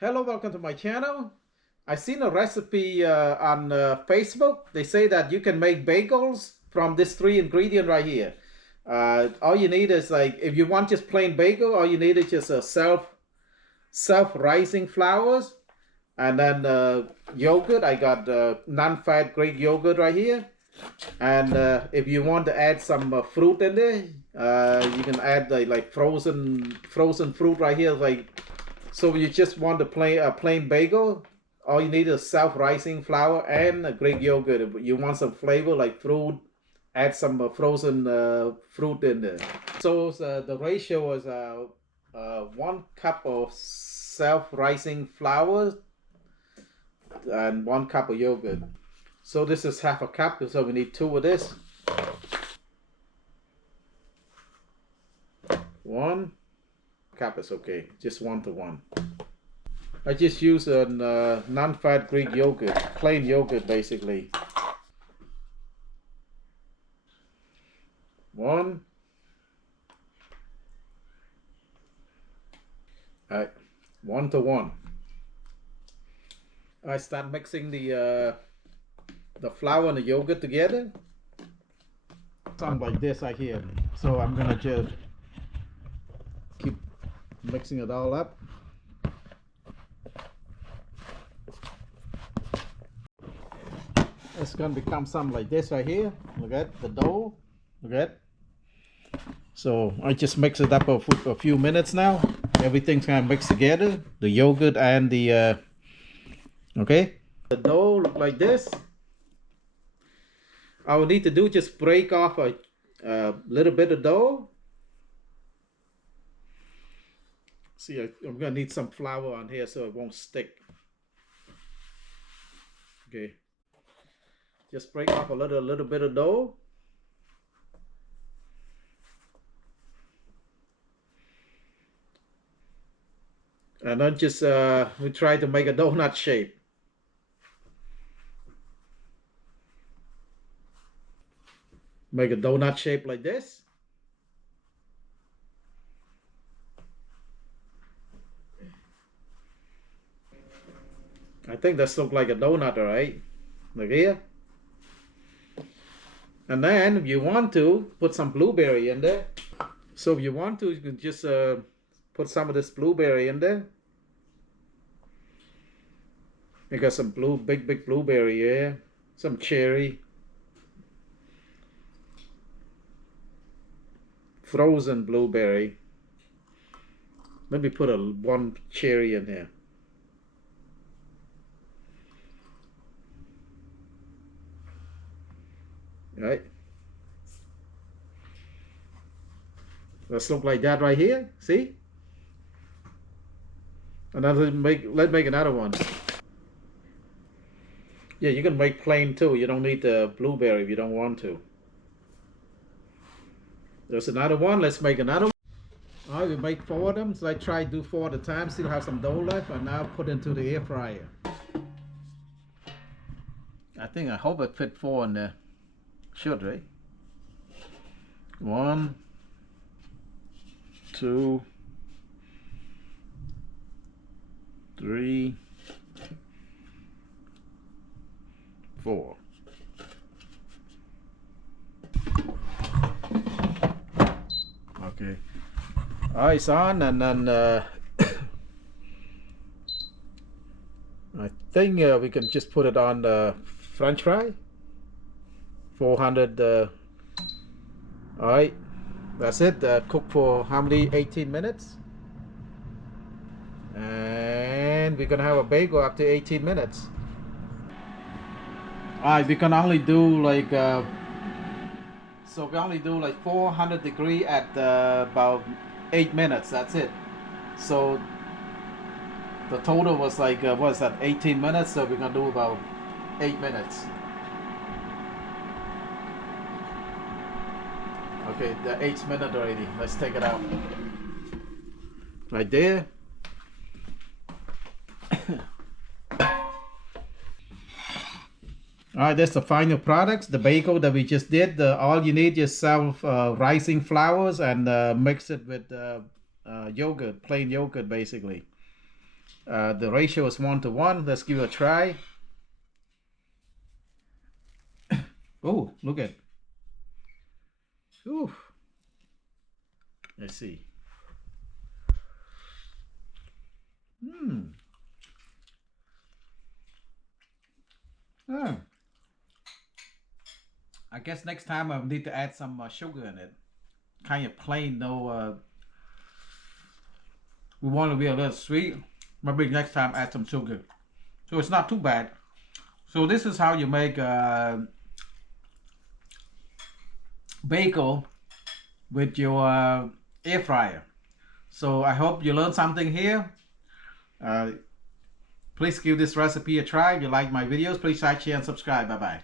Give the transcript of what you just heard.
Hello, welcome to my channel. I seen a recipe on Facebook. They say that you can make bagels from this three ingredient right here. All you need is like, if you want just plain bagel, all you need is just a self-rising flours and then yogurt. I got non-fat Greek yogurt right here. And if you want to add some fruit in there, you can add like frozen fruit right here, like. So you just want a plain bagel, all you need is self-rising flour and a Greek yogurt. If you want some flavor like fruit, add some frozen fruit in there. So the ratio is 1 cup of self-rising flour and 1 cup of yogurt. So this is half a cup, so we need 2 of this. 1 cup is okay, just 1 to 1. I just use a non-fat Greek yogurt, plain yogurt basically. 1. Alright, 1 to 1. I start mixing the flour and the yogurt together. Something like this right here. So I'm gonna just keep mixing it all up. It's gonna become something like this right here. Look at the dough. Look at. So I just mix it up for a few minutes now. Everything's gonna mix together. The yogurt and the okay. The dough look like this. I will need to do just break off a little bit of dough. See, I'm gonna need some flour on here so it won't stick. Okay, just break off a little bit of dough. And then just we try to make a donut shape. Make a donut shape like this. I think this looks like a donut, all right? Look here. And then if you want to, put some blueberry in there. So if you want to, you can just put some of this blueberry in there. You got some big blueberry here. Some cherry. Frozen blueberry. Maybe put 1 cherry in here. Right. Let's look like that right here. See? And then let's make another one. Yeah, you can make plain too. You don't need the blueberry if you don't want to. There's another one. Let's make another one. All right, we make 4 of them. So I try to do 4 at a time. Still have some dough left. And now put into the air fryer. I hope it fit 4 in there. Should, right? 1, 2, 3, 4. Okay. Eyes on, and then I think we can just put it on the French fry. 400. All right, that's it. Cook for how many? 18 minutes. And we're gonna have a bagel after 18 minutes. All right, we can only do like so we only do like 400 degree at about 8 minutes. That's it. So the total was like what is that? 18 minutes. So we're gonna do about 8 minutes. Okay, the 8th minute already. Let's take it out. Right there. Alright, that's the final products. The bagel that we just did. All you need is self-rising flours and mix it with yogurt, plain yogurt basically. The ratio is 1:1. Let's give it a try. Oh, look at. Ooh. Let's see. I guess next time I need to add some sugar in it. Kind of plain, no. We want to be a little sweet. Maybe next time add some sugar. So it's not too bad. So this is how you make bagel with your air fryer. So I hope you learned something here. Please give this recipe a try. If you like my videos, please like, share, and subscribe. Bye-bye.